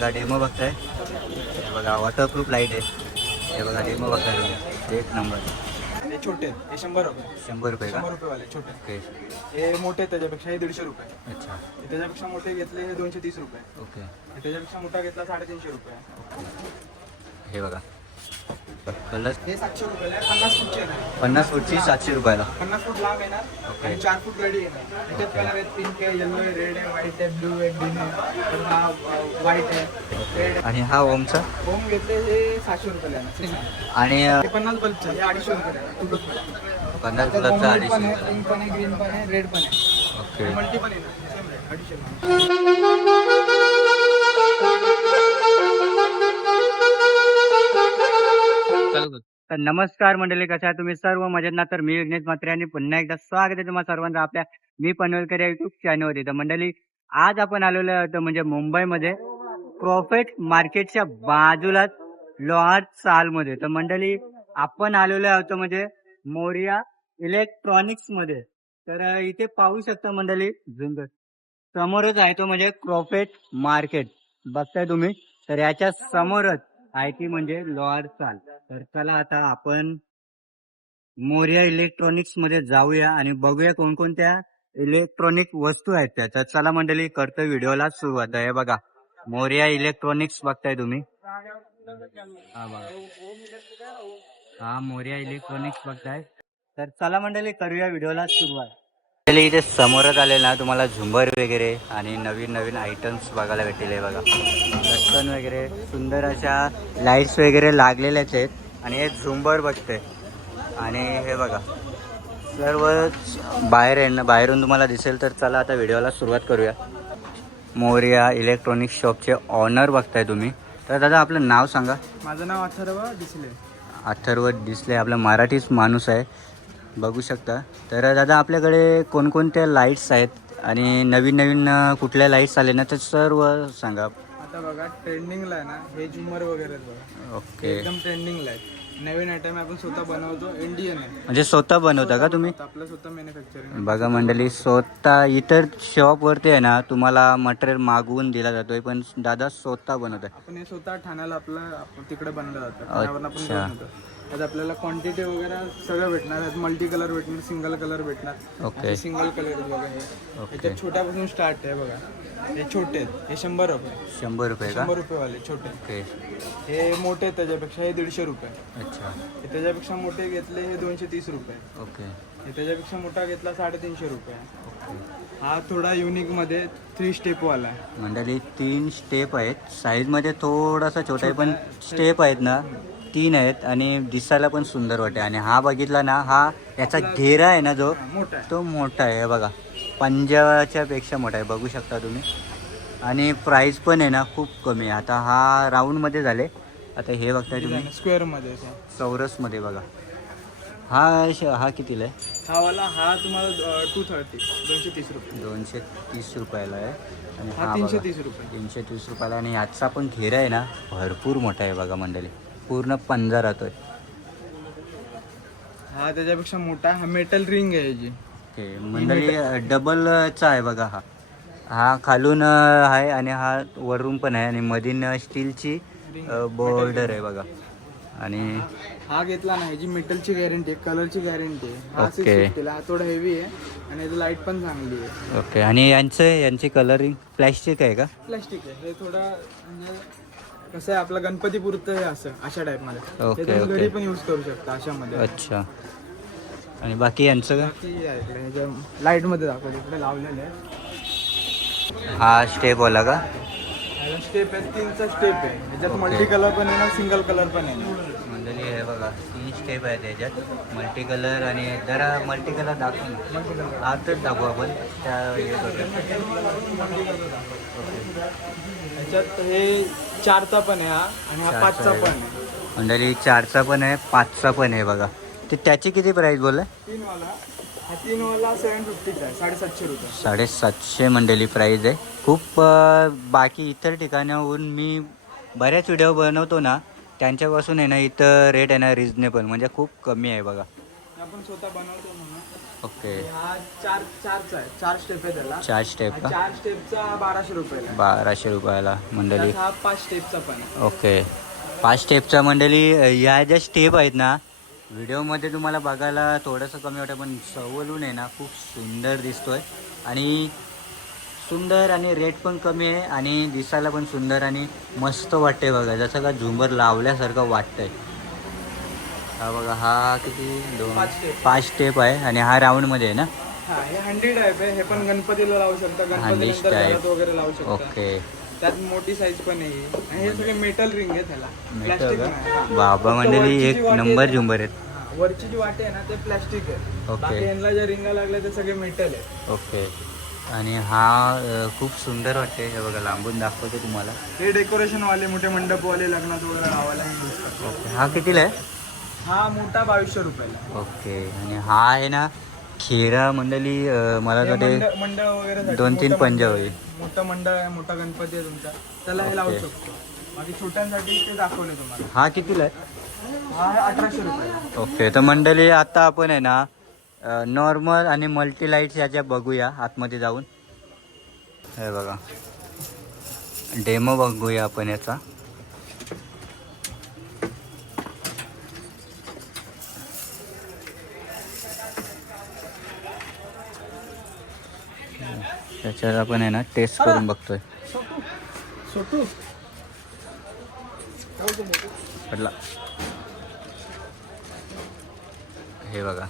बघा डेमो बघताय, हे बघा वॉटरप्रूफ लाईट आहे. हे बघा डेमो बघताय तुम्ही, एक नंबर. हे छोटे आहेत, हे 100 रुपये. 100 रुपये का? 100 रुपयेवाले छोटे. ओके. हे मोठे आहेत त्याच्यापेक्षा, हे 150 रुपये. अच्छा. हे त्याच्यापेक्षा मोठे घेतले हे 230 रुपये. ओके. हे त्याच्यापेक्षा मोठा घेतला 350 रुपये. हे बघा कलर हे 700 रुपयाला आहे, 50 फूटचे येणार. 50 फूटची 700 रुपयाला. 50 फूट लांब येणार ओके. आणि 4 फूट रेडी येणार. त्याच्यात कलर आहेत, पिंक आहे, येलो आहे, रेड आहे, व्हाईट आहे, ब्लू आहे, ग्रीन आहे. तर हा व्हाईट आहे, रेड आहे. आणि हा ओमचा होम घेतले हे 700 रुपयाला येणार. आणि हे 50 बल्बचं हे 250 रुपयाला येणार. 50 त्यात फुलाचा व्हाईट पण आहे, 250. पिंक पण आहे, ग्रीन पण आहे, रेड पण आहे. ओके. मल्टी पण येणार, सेम रेट 250. तर नमस्कार मंडळी, कशा आहे तुम्ही सर्व मजेत ना? तर मी विघ्नेश म्हात्रे आणि पुन्हा एकदा स्वागत आहे तुम्हाला सर्वांचं आपल्या मी पनवेलकर या युट्यूब चॅनलवरती. तर मंडळी आज आपण आलेलो होतो म्हणजे मुंबईमध्ये प्रॉफिट मार्केटच्या बाजूलाच लोहार चालमध्ये. तर मंडळी आपण आलेलो आहोत म्हणजे मोरिया इलेक्ट्रॉनिक्स मध्ये. तर इथे पाहू शकता मंडळी झुंबर समोरच आहे तो म्हणजे प्रॉफिट मार्केट बघताय तुम्ही. तर याच्या समोरच आहे ती म्हणजे लोहार चाल. तर चला आता आपण मोरिया इलेक्ट्रॉनिक्स मध्ये जाऊया आणि बघूया कोणकोणत्या इलेक्ट्रॉनिक वस्तू आहेत त्या. तर चला मंडळी करतो व्हिडिओला सुरुवात. आहे बघा मोरिया इलेक्ट्रॉनिक्स बघताय तुम्ही. हा बघा, हा मोरिया इलेक्ट्रॉनिक्स बघताय. तर चला मंडळी करूया व्हिडिओला सुरुवात. मंडळी इथे समोरच आले ना तुम्हाला झुंबर वगैरे आणि नवीन नवीन आयटम्स बघायला भेटले. बघा लटकन वगैरे सुंदर अशा लाईट्स वगैरे लागलेल्याच आहेत. आणि हे झुंबर बघते आणि हे बघा सर्वच बाहेर आहे ना, बाहेरून तुम्हाला दिसेल. तर चला आता व्हिडिओला सुरुवात करूया. मोरिया इलेक्ट्रॉनिक्स शॉपचे ऑनर बघताय तुम्ही. तर दादा आपलं नाव सांगा. माझं नाव अथर्व डिसले. अथर्व डिसले, आपला मराठीच माणूस आहे बघू शकता. तर दादा आपल्याकडे कोणकोणत्या लाईट्स आहेत आणि नवीन नवीन कुठल्या लाईट्स आले ना ते सर्व सांगा. आता बघा ट्रेंडिंगला आहे ना हे झुमर वगैरे आहेत बघा. ओके. एकदम ट्रेंडिंगला आहे. नवीन आयटम आपण स्वतः बनवतो, इंडियन आहे. म्हणजे स्वतः बनवता का तुम्ही? आपलं स्वतः मॅन्युफॅक्चरिंग. बघा मंडळी स्वतः इतर शॉपवरती आहे ना तुम्हाला मटेरियल मागवून दिला जातोय, पण दादा स्वतः बनवत आहे. आपण हे स्वतः ठाण्याला आपण तिकडे बनवलं जातं, ठाण्यावरून आपण घेऊन येतो. आज आपल्याला क्वांटिटी वगैरे सगळं भेटणार. मल्टी कलर भेटणार, सिंगल कलर भेटणार. ओके. सिंगल कलर आहेत बघा हे. याच्यात छोट्यापासून स्टार्ट आहे बघा. हे छोटे आहेत, हे 100 रुपये. 100 रुपये का? 100 रुपयेवाले छोटे. ओके. हे मोठे आहेत त्याच्यापेक्षा, हे 150 रुपये. अच्छा. हे त्याच्यापेक्षा मोठे घेतले हे 230 रुपये. ओके. हे त्याच्यापेक्षा मोठा घेतला 350 रुपये. ओके. हा थोडा युनिक मध्ये 3 स्टेपवाला आहे. मंडळी 3 स्टेप आहेत. साईजमध्ये थोडासा छोटा आहे पण स्टेप आहेत ना 3 आहेत आणि दिसायला पण सुंदर वाटते. आणि हा बघितला ना, हा याचा घेरा आहे ना जो मोठा आहे. तो मोठा आहे. बघा पंजाच्या पेक्षा मोठा आहे बघू शकता तुम्ही. आणि प्राईस पण आहे ना खूप कमी आहे. आता हा राऊंडमध्ये झाले. आता हे बघताय तुम्ही स्क्वेअर मध्ये चौरसमध्ये. बघा हा कितीला आहे? हा वाला हा तुम्हाला 230 रुपये. 230 रुपयाला आहे. आणि हा हा 330 रुपये. 330 रुपयाला. आणि याचा पण घेरा आहे ना भरपूर मोठा आहे बघा मंडळी, पूर्ण पंजा राहतोय. हा त्याच्यापेक्षा मोठा. हा मेटल रिंग आहे याची. ओके मंडळी डबलचा आहे बघा. हा खालून आहे आणि हा वरून पण आहे आणि मधीन स्टीलची बॉर्डर आहे बघा. आणि हा घेतला ना ह्याची मेटलची गॅरंटी आहे, कलरची गॅरंटी आहे. हा ओके. 650 ला. हा थोडा हेवी आहे आणि याची लाईट पण चांगली आहे. ओके. आणि यांची कलरिंग प्लॅस्टिक आहे का? प्लास्टिक आहे हे. थोडा म्हणजे कसं आहे आपलं गणपती पुरतं हे असं अशा टाईप मध्ये. ओके, ते तुम्ही ओके. घरी पण यूज करू शकता अशामध्ये. अच्छा. आणि बाकी यांचं का? बाकी आहे इकडे ह्याच्या लाईट मध्ये दाखवलं इकडे लावलेले आहे. हा स्टेपवाला का? स्टेप आहे, 3चा स्टेप आहे. ह्याच्यात ओके. मल्टी कलर पण येणार, सिंगल कलर पण येणार. मंडळी हे बघा 3 स्टेप आहे त्याच्यात मल्टी कलर. आणि जरा मल्टी कलर दाखवू ना, आतच दाखवू आपण त्या हे बघा. ह्याच्यात हे 4चा पण आहे हा आणि हा 5चा पण आहे. मंडळी 4चा पण आहे, 5चा पण आहे बघा. ते त्याची किती प्राईस बोलले? 3 वाला. हा 3 वाला 750चा आहे, 750 रुपये. 750 मंडळी प्राईज आहे. खूप बाकी इतर ठिकाणाहून मी बऱ्याच व्हिडिओ बनवतो ना त्यांच्यापासून आहे ना इथं रेट आहे ना रिजनेबल म्हणजे खूप कमी आहे बघा. आपण स्वतः बनवतो म्हणून ओके. हा चारचा आहे, 4 स्टेप आहे त्याला. 4 स्टेप का? 4 स्टेपचा 1200 रुपयाला. 1200 रुपयाला मंडळी. हा 5 स्टेपचा पण आहे. ओके. 5 स्टेपचा मंडळी. या ज्या स्टेप आहेत ना व्हिडिओमध्ये तुम्हाला बघायला थोडंसं कमी वाटतं, पण सवलून आहे ना खूप सुंदर दिसतोय आणि सुंदर आणि रेट पण कमी आहे आणि दिसायला पण सुंदर आणि मस्त वाटते बघा, जसं का झुंबर लावल्यासारखं वाटतंय. हा बघा, हा किती 5 स्टेप आहे आणि हा राऊंडमध्ये आहे ना. हा हे हंडी टाईप आहे. हे पण गणपतीला लावू शकता, हंडी गणपती टाईप. घरात वगैरे लावू शकता. ओके. त्यात मोठी साईज पण आहे आणि हे सगळे मेटल रिंग आहे त्याला. मेटल प्लास्टिक का? नाही. हा. बाबा मंडळी एक नंबर झुंबर आहेत. हा, वरची जी वाटी आहे ना ते प्लास्टिक आहे. ओके. बाकी यांना ज्या रिंगा लागल्या ते सगळे मेटल आहे. ओके. आणि हा खूप सुंदर वाटते. हे बघा लांबून दाखवते तुम्हाला. हे डेकोरेशन वाले मोठे मंडपवाले लग्नात वगैरे लावायला use करतात. ओके. हा कितीला आहे? हा मोठा 2200 रुपयाला. ओके. आणि हा आहे ना खेरा मंडळी. मला हे वाटते मंडळ वगैरे 2-3 पंजा होईल. मोठा मंडळ आहे, मोठा गणपती आहे तुमचा, त्याला हे लावू ओके. शकतो. बाकी छोट्यांसाठी ते दाखवले तुम्हाला. हा कितीला आहे? हा 1800 रुपयाला. ओके. तर मंडळी आता आपण आहे ना नॉर्मल आणि मल्टी लाईट्स याच्या बघूया आतमध्ये जाऊन. हे बघा डेमो बघूया आपण याचा. त्याच्यात आपण आहे ना टेस्ट करून बघतोय. छोटू पडला. हे बघा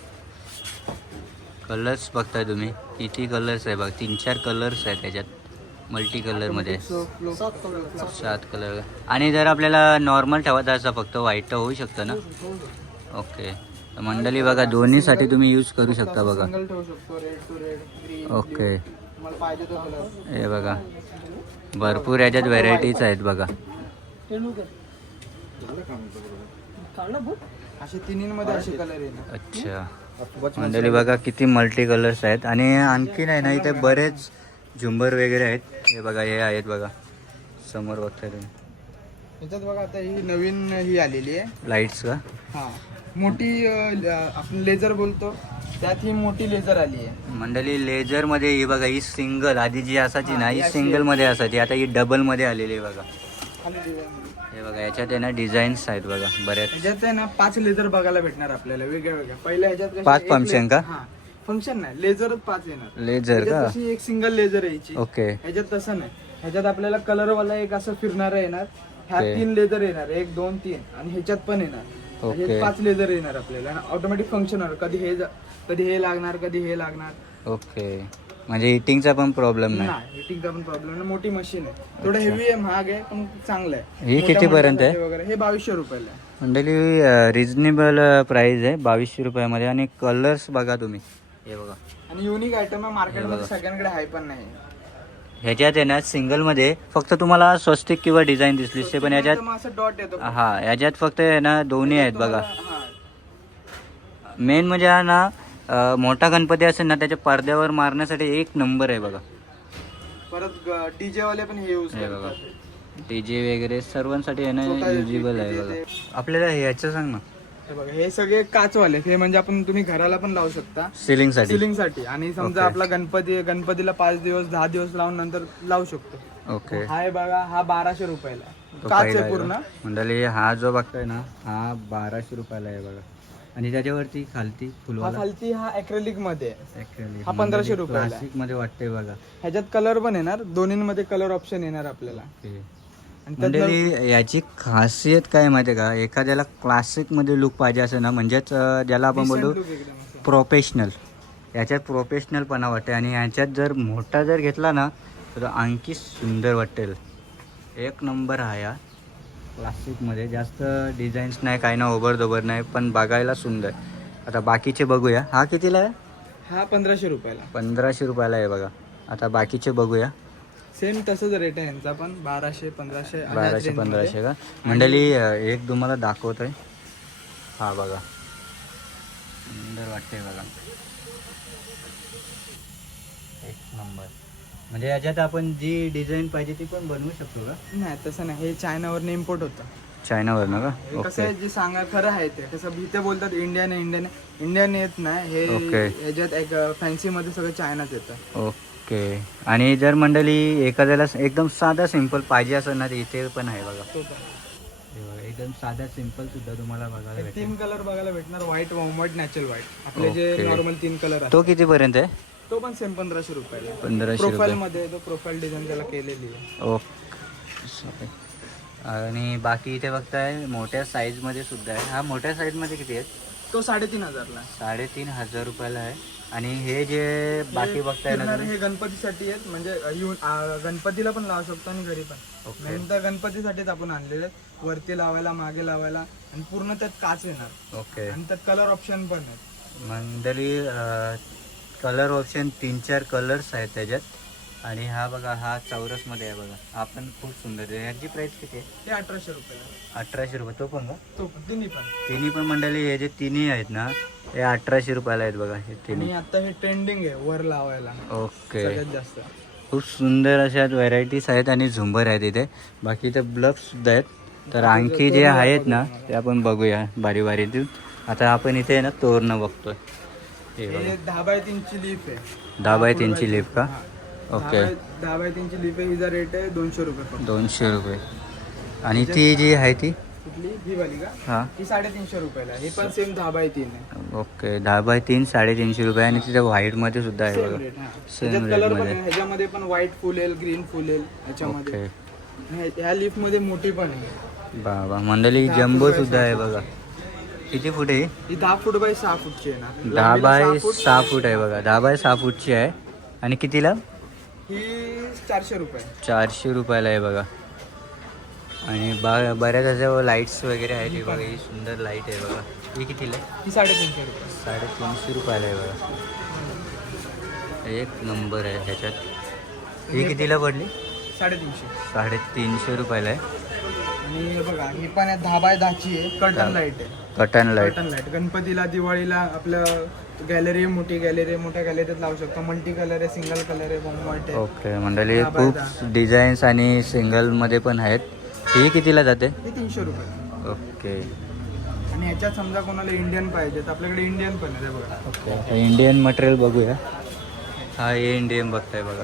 कलर्स बघताय तुम्ही, किती कलर्स आहे बघा. 3-4 कलर्स आहेत त्याच्यात मल्टी कलरमध्ये. 7 कलर. आणि जर आपल्याला नॉर्मल ठेवायचं असं फक्त व्हाईट तर होऊ शकतं ना. ओके. तर मंडळी बघा दोन्हीसाठी तुम्ही यूज करू शकता बघा. सिंगल ठेवू शकतो, red to red, green. Okay. मला पाहिजे तो कलर. हे बघा भरपूर याच्यात व्हेरायटीज आहेत बघा. असे तिन्हीमध्ये असे कलर येणार. अच्छा. मंडळी बघा किती मल्टी कलर्स आहेत आणि आणखीन आहे ना इथे बरेच झुंबर वगैरे आहेत. हे बघा हे आहेत बघा समोर बघताय तुम्ही. याच्यात बघा आता ही नवीन ही आलेली आहे लाईट्स का? हा मोठी आपण लेझर बोलतो, त्यात ही मोठी लेझर आली आहे. मंडळी लेझर मध्ये ही बघा, ही सिंगल आधी जी असायची ना ही सिंगल मध्ये असायची, आता ही डबल मध्ये आलेली आहे बघा. हे बघा याच्यात आहे ना डिझाईन्स आहेत बघा बऱ्याच. ह्याच्यात आहे ना 5 लेझर बघायला भेटणार आपल्याला वेगळ्या वेगळ्या. पहिल्या ह्याच्यात कशी 5 एक फंक्शन का? हा फंक्शन नाही, लेझरच 5 येणार. लेझर का? ह्याच्यात कशी एक सिंगल लेझर यायची. ओके. ह्याच्यात तसं नाही. ह्याच्यात आपल्याला कलर वाला एक असं फिरणार येणार. ह्यात ओके. 3 लेझर येणार, 1 2 3 आणि ह्याच्यात पण येणार. ओके. ह्याच्यात 5 लेझर येणार आपल्याला. ऑटोमॅटिक फंक्शन होणार, कधी हे लागणार, कधी हे लागणार. ओके. म्हणजे हिटिंगचा पण प्रॉब्लेम नाही. नाही हिटिंगचा पण प्रॉब्लेम नाही. मोठी मशीन आहे, थोडं हेवी आहे, महाग आहे पण चांगलं आहे. ही मोठ्या किती पर्यंत आहे? मंडळासाठी वगैरे हे 2200 रुपयाला आहे. मंडळी रिजनेबल प्राइस आहे 2200 रुपयामध्ये. आणि कलर्स बघा तुम्ही. हे बघा आणि युनिक आयटम आहे, मार्केटमध्ये बघा. सगळ्यांकडे आहे पण नाही. ह्याच्यात आहे ना सिंगलमध्ये फक्त तुम्हाला स्वस्तिक किंवा डिझाईन दिसते, पण याच्यात मग असं डॉट येतो. हा याच्यात फक्त आहे ना दोन्ही आहेत बघा. हा. मेन म्हणजे हा ना मोठा गणपती असेल ना त्याच्या पडद्यावर मारण्यासाठी एक नंबर आहे बघा. परत डीजे वाले पण हे यूज हे बघा करतात. डीजे वगैरे सर्वांसाठी आहे ना स्वतः युजेबल आहे DJ बघा. आपल्याला ह्याचं सांग ना. हे बघा हे सगळे काचवाले, हे म्हणजे आपण तुम्ही घराला पण लावू शकता सिलिंगसाठी. सिलिंग साठी. आणि समजा ओके. आपला गणपतीला 5 दिवस 10 दिवस लावून नंतर लावू शकतो. ओके. हा आहे बघा, हा 1200 रुपयाला तो काच पहिला आहे आहे पूर्ण. बघा. मंडळी हा जो बघताय ना हा 1200 रुपयाला आहे बघा. आणि त्याच्यावरती खालती हा फुलवाला खालती हा ॲक्रेलिक मध्ये आहे. acrylic. हा 1500 रुपयाला आहे. क्लासिक मध्ये वाटतंय बघा. ह्याच्यात कलर पण येणार, दोन्हीमध्ये कलर ऑप्शन येणार आपल्याला. ओके. आणि त्यात मंडळी याची खासियत काय माहिती आहे का, एखाद्याला क्लासिक मध्ये लुक पाहिजे असेल ना, म्हणजेच ज्याला आपण decent बोलू look एकदम असं. प्रोफेशनल, याच्यात प्रोफेशनलपणा वाटते. आणि याच्यात जर मोठा जर घेतला ना तर आणखी सुंदर वाटेल. एक नंबर हा या क्लासिकमध्ये. जास्त डिझाईन्स नाही काय ना, ओबरदोबर नाही, पण बघायला सुंदर. आता बाकीचे बघूया. हा कितीला आहे? हा 1500 रुपयाला. 1500 रुपयाला आहे बघा. आता बाकीचे बघूया. सेम तसंच रेट आहे यांचा पण 1200 1500 आणि याच 1200 range मध्ये. 1500 का? मंडळी एक तुम्हाला दाखवत आहे. हा बघा सुंदर वाटते बघा. एक नंबर. म्हणजे याच्यात आपण जी डिझाईन पाहिजे ती पण बनवू शकतो का? नाही तसं नाही, हे चायनावरनं इम्पोर्ट होतं. चायनावर ना का? हे कसं आहे जे सांगा खरं आहे ते कसं इथे बोलतात इंडियन इंडियन इंडियन येत नाही हे ओके. ह्याच्यात एक फॅन्सी मध्ये सगळं चायनाच येतं. ओके. आणि जर मंडळी एखाद्याला एकदम साधा सिंपल पाहिजे असेल ना तर इथे पण आहे बघा. तो पण हे बघा, एकदम साधा सिंपल सुद्धा तुम्हाला बघायला भेटेल. 3 कलर बघायला भेटणार व्हाईट वॉमवर्ड नॅचरल व्हाईट आपले जे ओके. नॉर्मल 3 कलर तो कितीपर्यंत आहे? तो पण सेम 1500 रुपयाला 1500 प्रोफाईल रुपये. मध्ये तो प्रोफाईल डिझाईन त्याला केलेली आहे. ओके. आणि बाकी इथे बघताय मोठ्या साईजमध्ये सुद्धा आहे. हा मोठ्या साईजमध्ये किती आहेत? तो 3500 ला 3500 रुपयाला आहे. आणि हे जे बाकी बघताय ना फिरणारे तुम्ही? हे गणपतीसाठी आहेत म्हणजे गणपतीला पण लावू शकतो आणि घरी पण ओके. नंतर गणपतीसाठीच आपण आणलेले आहेत. वरती लावायला मागे लावायला आणि पूर्ण त्यात काच येणार ओके. आणि त्यात कलर ऑप्शन पण आहेत. मंडळी कलर ऑप्शन 3-4 कलर्स आहेत त्याच्यात. आणि हा बघा हा चौरसमध्ये आहे बघा. हा पण खूप सुंदर आहे. याची प्राइस किती आहे? हे 1800 रुपयाला 1800 रुपये. तो पण का? तो पण तिन्ही पण. तिन्ही पण मंडळी हे जे तिन्ही आहेत ना हे 1800 रुपयाला आहेत बघा हे तिन्ही. आणि आता हे ट्रेंडिंग आहे वर लावायला ओके. सगळ्यात जास्त. खूप सुंदर अशा व्हरायटीज आहेत आणि झुंबर आहेत इथे. बाकी इथे ब्लफ्स सुद्धा आहेत. तर आणखी जे आहेत ना ते आपण बघूया बारी बारीतून. आता आपण इथे ना तोरणं बघतोय. हे बघा हे 10 बाय 3 ची लीफ आहे. 10 बाय 3 ची लिफ का? हा. ओके. 10 बाय 3 ची लीफ आहे. हिचा रेट आहे 200 रुपये फक्त. 200 रुपये. आणि ती जी आहे ती कुठली ही वाली का? हां ही 350 रुपयाला. हे पण सेम 10 बाय 3 आहे. ओके. 10 बाय 3 350 रुपये. आणि तिथे व्हाईटमध्ये सुद्धा आहे सेम बघा. रेट. सेम त्याच्यात कलर पण रेटमध्ये. आहे. ह्याच्यामध्ये पण व्हाईट फुल येईल ग्रीन फुल येईल ह्याच्यामध्ये. ओके. आणि ह्या लीफ मध्ये मोठी पण आहे. बाबा मंडळी जम्बो सुद्धा आहे बघा. किती फूट आहे? ही 10 फूट बाय 6 फूटची आहे ना. 10 लांबीला बाय 6 6 फूट आहे बघा. 10 बाय 6 फूटची आहे. आणि कितीला? ही 400 रुपये. 400 रुपयाला आहे बघा. आणि बऱ्याच अशा लाईट्स वगैरे आहेत. हे बघा ही सुंदर लाईट आहे बघा. ही कितीला आहे? ही 350 रुपये. 350 रुपयाला आहे बघा. एक नंबर आहे ह्याच्यात. ही कितीला पडली? 350. 350 रुपयाला आहे. आणि हे बघा ही पण आहे 10 बाय 10 ची आहे. कर्टन लाईट आहे. कटन लाईट. कर्टन लाईट गणपतीला दिवाळीला आपलं गॅलरी मोठी गॅलरी मोठ्या गॅलरीत लावू शकतो. मल्टी कलर आहे सिंगल कलर आहे बॉम्बॉट आहे. ओके मंडळी 10 बाय खूप 10. डिझाईन्स आणि सिंगलमध्ये पण आहेत. ही कितीला जाते? हे 300 रुपये. ओके. आणि ह्याच्यात समजा कोणाला इंडियन पाहिजे तर आपल्याकडे इंडियन पण आहे. हे बघा ओके. इंडियन मटेरियल बघूया. हा हे इंडियन बघताय बघा.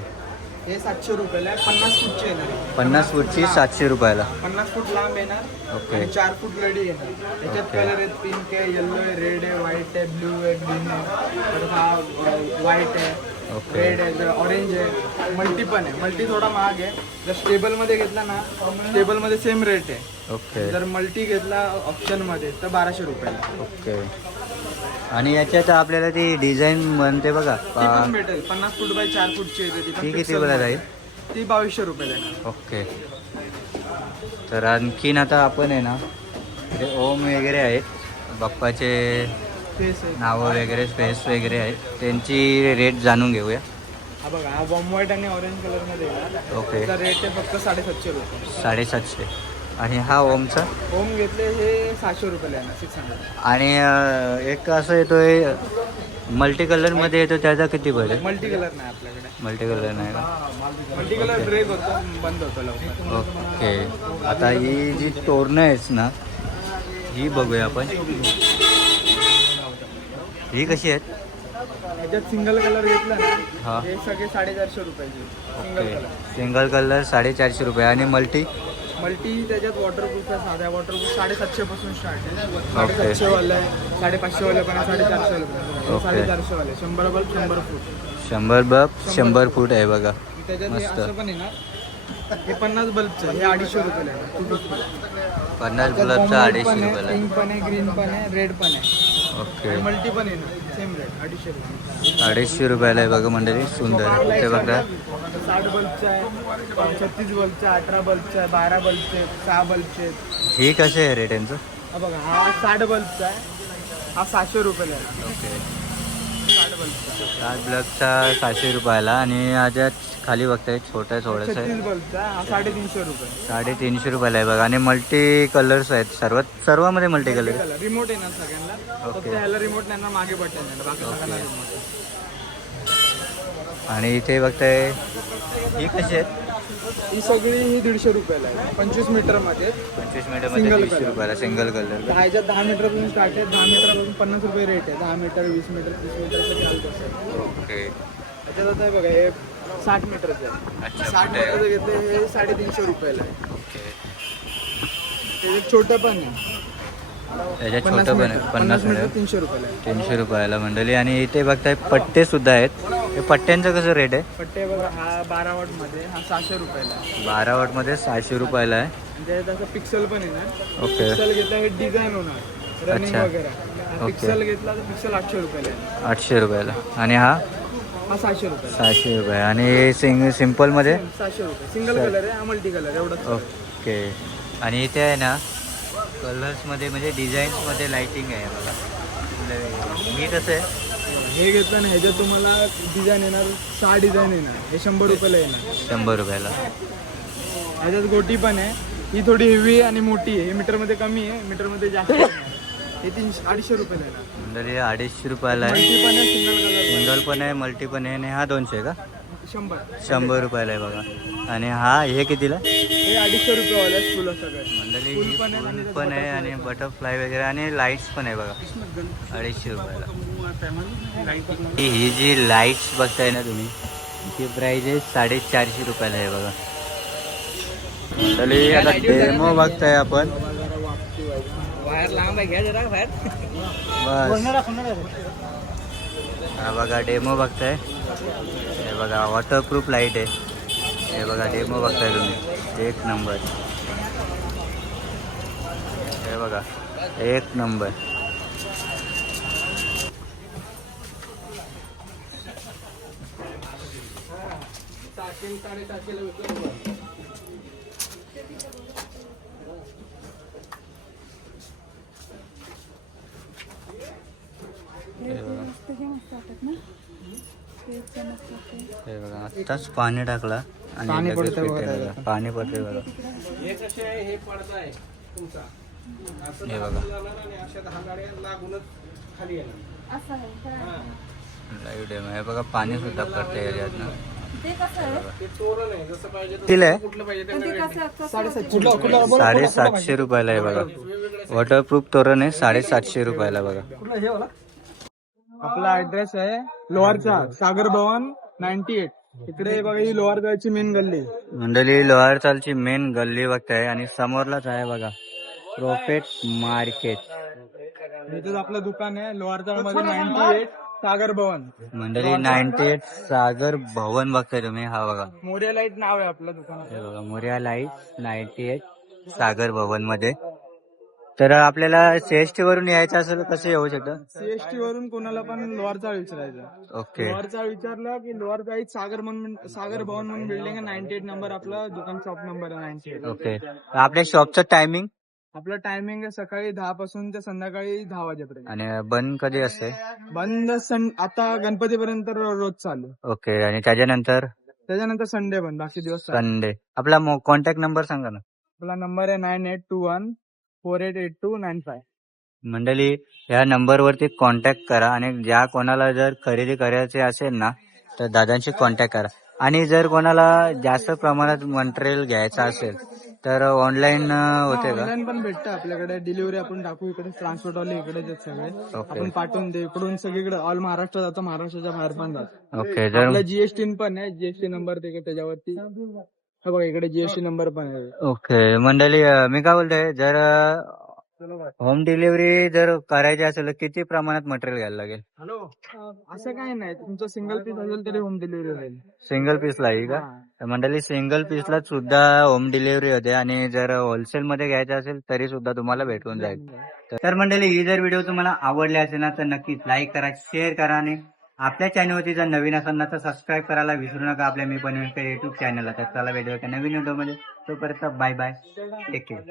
हे 700 रुपयाला आहे. 50 फूटची येणार आहे. 50 फूटची 700 रुपयाला. 50 फूट लांब येणार ओके. आणि 4 फूट लढी येणार. त्याच्यात ओके. कलर आहेत पिंक आहे येल्लो आहे रेड आहे व्हाईट आहे ब्ल्यू आहे ग्रीन आहे. तर हा व्हाईट आहे ओके. रेड आहे ऑरेंज आहे. मल्टी पण आहे. मल्टी थोडा महाग आहे. जर स्टेबलमध्ये घेतला ना स्टेबलमध्ये सेम रेट आहे. ओके. जर मल्टी घेतला ऑप्शनमध्ये तर 1200 रुपयाला. ओके. आणि याच्यात आपल्याला ती डिझाईन म्हणते बघा. ती पण भेटेल 50 फूट बाय 4 फूटची येते. ती पण ती किती pixel वेळा मध्ये. जाईल? ती 2200 रुपयाला येणार. ओके. तर आणखीन आता आपण आहे ना ते ओम वगैरे आहेत बाप्पाचे फेस आहे. नावं वगैरे स्पेस वगैरे आहेत त्यांची रेट जाणून घेऊया. हा बघा हा बॉम्ब व्हाईट आणि ऑरेंज कलरमध्ये येणार. ओके. त्याचा रेट आहे फक्त 750 रुपये. 750. आणि हा ओमचा? होम घेतले हे 700 रुपयाला येणार 600. आणि एक असं येतोय मल्टी कलरमध्ये येतो त्याचा किती पडेल? मल्टी कलर नाही आपल्याकडे. मल्टी कलर नाही का? मल्टी कलर ब्रेक होतो बंद होतो लवकर. ओके. आता ही जी तोरणं आहेत ना ही बघूया आपण. ही कशी आहेत? ह्याच्यात सिंगल कलर घेतला ना हा. हे सगळे 450 रुपयाचे single okay. Colour. Single colour 450 रुपये. आणि मल्टी? मल्टी त्याच्यात वॉटरप्रूफ आहे. साध्या वॉटरप्रूफ 750 पासून स्टार्ट आहे. ओके. 750 वाला आहे 550 वाला पण आहे 450 वाला पण आहे. ओके. 450 वाले 100 बल्ब 100 फूट. 100 बल्ब 100 फूट आहे बघा. त्याच्यात हे मस्त. असं पण आहे ना हे 50 बल्बचं हे 250 रुपयाला आहे 250. 50 बल्बचा 250 रुपयाला आहे. पिंक पण आहे ग्रीन पण आहे रेड पण आहे. ओके. आणि मल्टी पण आहे ना सेम रेट 250 रुपये. 250 रुपयाला आहे बघा मंडळी. सुंदर ते बघा. 60 बल्बचा आहे 36 बल्बचा 18 बल्बचा आहे 12 बल्बचे 6 बल्बचे. ही कशी आहे रेट यांचं? हा बघा हा 60 बल्बचा आहे. हा 700 रुपयाला आहे. ओके. 60 बल्बचा. 7 बल्बचा 700 रुपयाला. आणि याच्यात खाली बघताय छोटा थोडंसं 36 आहे बल्बचा हा 350 रुपये. 350 रुपयाला आहे बघा. आणि मल्टी कलर्स आहेत सर्वामध्ये मल्टी कलर. रिमोट येणार सगळ्यांना. फक्त ओके. ह्याला रिमोट नाही मागे बटन येणार बाकी सगळ्यांना रिमोट. आणि इथे बघताय ही कशी आहेत? ही सगळी ही 150 रुपयाला आहे. 25 मीटर मध्ये 25 मीटर मध्ये Single 150 color. रुपयाला सिंगल कलर. ह्याच्यात 10 मीटर पासून स्टार्ट आहे. 10 मीटरपासून 50 रुपये रेट आहे. 10 मीटर 20 मीटर 30 मीटर असं चालतं असं. ओके. त्याच्यात आता हे बघा हे 60 मीटरचं आहे. अच्छा 60 मोठं आहे. मीटरचं घेतलं हे 350 रुपयाला आहे. ओके. त्याच्यात छोटं पण आहे. त्याच्यात 50 छोटं पण आहे. मीटर 50 मीटर मीटर 300 रुपयाला आहे. 300 रुपयाला मंडळी. आणि इथे बघताय पट्टे सुद्धा आहेत. हे पट्ट्यांचं कसं रेट आहे? पट्टे बघा हा 12 वॉट मध्ये हा 600 रुपयाला आहे. 12 वॉट मध्ये 600 रुपयाला आहे. आणि त्याच्यात असं पिक्सल पण येणार. ओके. पिक्सल घेतला हे डिझाईन होणार रनिंग अच्छा. वगैरे. ओके. पिक्सल घेतला तर पिक्सल 800 रुपयाला आहे. 800 रुपयाला. आणि हा हा 600 रुपयाला 600 रुपये. आणि सिंपल मध्ये 600 रुपये. सिंगल कलर आहे हा मल्टी कलर एवढंच. ओके. आणि इथे आहे ना कलर्स मध्ये म्हणजे डिझाईन्स मध्ये लाइटिंग आहे बघा. मी कसं आहे हे घेतलं ना ह्याच्यात तुम्हाला डिझाईन येणार 6 डिझाईन येणार. हे 100 रुपयाला येणार. 100 रुपयाला. ह्याच्यात गोटी पण आहे. ही थोडी हेवी आणि मोठी आहे. हे मीटरमध्ये कमी आहे मीटरमध्ये जास्त आहे. हे 250 रुपयाला येणार. म्हणजे 250 रुपयाला आहे. मल्टी पण आहे सिंगल कलर सिंगल पण आहे मल्टी पण आहे. आणि हा 200 का? 100. 100 रुपयाला आहे बघा. आणि हा हे कितीला? हे 250 रुपये वाला फुलं सगळं. मंडळी फुल पण आहे आणि फुल पण आहे आणि बटरफ्लाय वगैरे आणि लाईट्स पण आहे बघा. 250 रुपयाला. ही जी लाईट्स बघताय ना तुम्ही ती प्राइस आहे 450 रुपयाला आहे बघा. मंडळी आता डेमो बघताय आपण. बाहेर लांब आहे घ्या जरा बाहेर. बस हा बघा डेमो बघताय. हे बघा वॉटरप्रूफ लाईट आहे. हे बघा डेमो बघताय तुम्ही. एक नंबर. हे बघा एक नंबर. हे बघा आत्ताच पाणी टाकला आणि पाणी लगेच पडतंय बघा पेटतंय बघा. त्याच्यात. पाणी पडतंय बघा. हे कसे आहे हे पडदा आहे तुमचा. हे बघा आणि अशा 10 गाड्या लागूनच खाली येणार. Live demo. हे बघा पाणी सुद्धा पडतंय याच्यातनं. ते तोरण आहे जसं पाहिजे कितीला आहे? कुठलं पाहिजे ते 750 रुपयाला आहे बघा. वॉटरप्रूफ तोरण आहे 750 रुपयाला बघा. आपला ऍड्रेस आहे लोहारचा सागर भवन 98. इकडे बघा ही लोहारचाची मेन गल्ली. मंडळी लोहार चालची मेन गल्ली बघताय आणि समोरलाच आहे बघा प्रॉफिट मार्केट. इथेच आपलं दुकान आहे लोहारचाळ मध्ये 98 सागर भवन. मंडळी 98 सागर भवन बघताय तुम्ही. हा बघा मोर्या लाईट नाव आहे आपलं दुकान. हे बघा मोर्या लाईट 98 सागर भवन मध्ये. तर आपल्याला सीएसटी वरून यायचं असेल कसं येऊ शकतं? सीएसटी वरून कोणाला पण लोहारचाळ विचारायचं. ओके. लोहारचाळ विचारलं की लोहारचाळीत सागर भवन म्हणून बिल्डिंग आहे. 98 नंबर आपला दुकान शॉप नंबर आहे 98. ओके. आपल्या शॉपचं टायमिंग आपलं टायमिंग आहे सकाळी 10 पासून ते संध्याकाळी 10 वाजेपर्यंत. आणि बंद कधी असते? बंद आता गणपतीपर्यंत रोज चालू. ओके. आणि त्याच्यानंतर संडे बंद. बाकी दिवस चालू. संडे. आपला कॉन्टॅक्ट नंबर सांगा ना. आपला नंबर आहे 9821488295. मंडळी या नंबरवरती कॉन्टॅक्ट करा आणि ज्या कोणाला जर खरेदी करायची असेल ना तर दादांशी कॉन्टॅक्ट करा. आणि जर कोणाला जास्त प्रमाणात मटेरियल घ्यायचं असेल तर ऑनलाईन होते का? ऑनलाईन पण भेटतं आपल्याकडे. डिलिव्हरी आपण टाकू इकडे. ट्रान्सपोर्ट वाले इकडेच आहेत सगळे. ओके. आपण पाठवून दे इकडून सगळीकडे ऑल महाराष्ट्र जातो. महाराष्ट्राच्या बाहेर पण जातो. ओके. जर आपला जीएसटी पण आहे. जीएसटी नंबर त्याच्यावरती हे बघा इकडे जीएसटी नंबर पण आहे. ओके. मंडळी मी काय बोलतोय जर होम डिलिव्हरी जर करायची असेल तर किती प्रमाणात मटेरियल घ्यायला लागेल? हॅलो असं काही नाही. तुमचं सिंगल पीस असेल तरी होम डिलिव्हरी होईल. सिंगल पीसला आहे का? तर मंडळी सिंगल पीसला सुद्धा होम डिलिव्हरी होते आणि जर होलसेल मध्ये घ्यायचं असेल तरी सुद्धा तुम्हाला भेटून जाईल. तर मंडळी ही जर व्हिडिओ तुम्हाला आवडली असेल ना तर नक्कीच लाईक करा, शेअर करा आणि आपल्या चॅनलवरती जर नवीन असाल ना तर सबस्क्राईब करायला विसरू नका आपल्या मी बनवून युट्यूब चॅनलला. तर चला भेटूया नवीन व्हिडिओ मध्ये. तोपर्यंत बाय बाय. Take care.